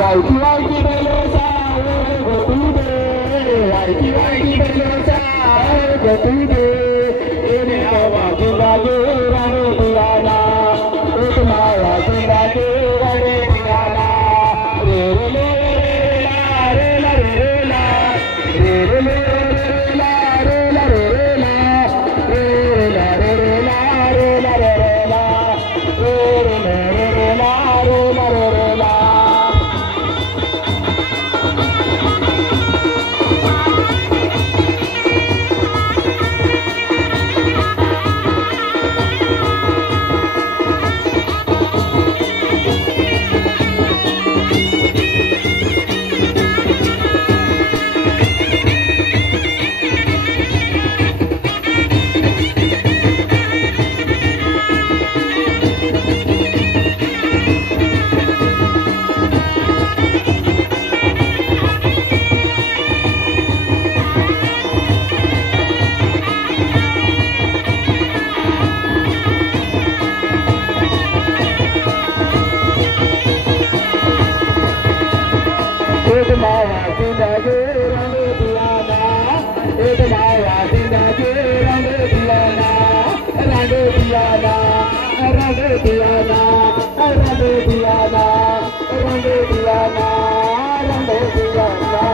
वाईकी बेलोसा गतू दे वाईकी बेलोसा गतू दे एने आवाज लागे राणे दिलाना एक माया लागे राणे दिलाना रे रे रे ला रे ला रे ला रे रे रे ला रे ला रे ला रे ला रे ला रे ला रे ला रे रे ला रे ला रे ला एक माया जिंदगी रंग दियाना एक माया जिंदगी रंग दियाना रंग दियाना रंग दियाना रंग दियाना रंग दियाना रंग दियाना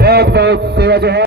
बहुत बहुत सेवा जो है